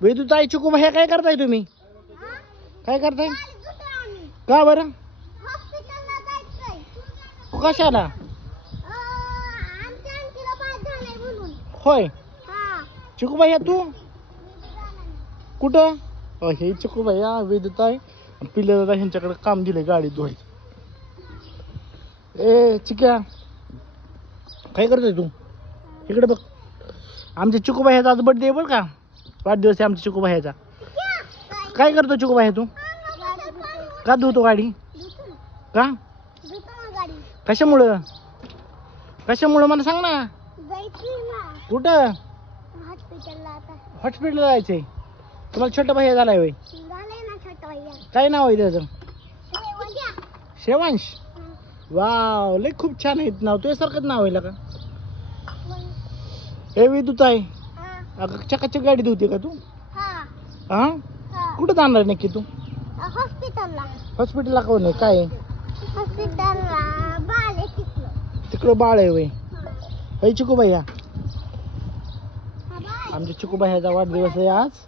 वेदूताई चिकू हे काय करताय तुम्ही? काय करताय? का बरं? कशाला? होय चिकू भैया तू कुठं? हे चिकू भैया वेदूताई पिल्ले दादा ह्यांच्याकडे काम दिले गाडी धुवायचं. ए चिक्या काय करतोय तू? इकडे बघ. आमच्या चिकू भैयाचा आज बर्थडे बरं का. वाढदिवस आहे आमच्या चिकू भैयाचा. काय करतो चिकू भैया तू? का धुतो गाडी? का? कशामुळं? कशामुळं मला सांग ना. कुठं? हॉस्पिटलला जायचंय. तुम्हाला छोटा भैया झालाय वय? काय नाव आहे त्याचं? शेवांश. वाव लय खूप छान आहे नाव. तुझ्यासारखंच नाव आहे का? हे विद्युताई अगं चकाचक गाडी धुते का तू? हा कुठं जाणार नक्की तू? हॉस्पिटलला कोण आहे? काय तिकडं बाळ आहे वय? हे चिकू भैया आमच्या चिकू भैयाचा वाढदिवस आहे आज.